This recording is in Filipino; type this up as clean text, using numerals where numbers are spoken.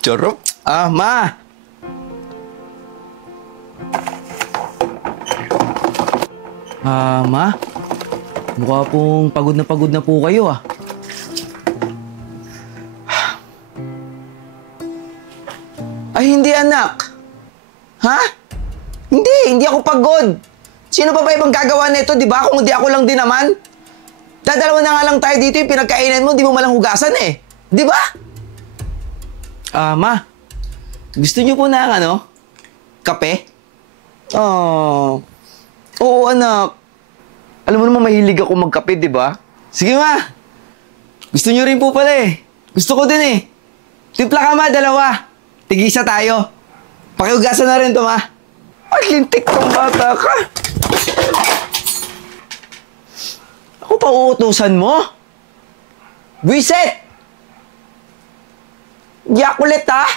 Charot. Ma! Ma? Mukha pong pagod na po kayo, Ay, hindi anak. Ha? Hindi ako pagod. Sino pa ba ibang gagawa nito, di ba? Kung hindi ako lang din naman. Dadalawa na nga lang tayo dito yung pinagkainan mo, di mo malang hugasan eh. Di ba? Ma. Gusto niyo po na kape? Oh. Oo, anak. Alam mo naman mahilig ako magkape, di ba? Sige, ma. Gusto niyo rin po pala eh. Gusto ko din eh. Timpla ka, ma, dalawa. Tig-isa tayo. Pakihugasan na rin to, ma. Ay, lintik kang bata ka. Ako pa uutusan mo? Buisit! Di ako ulit, ha?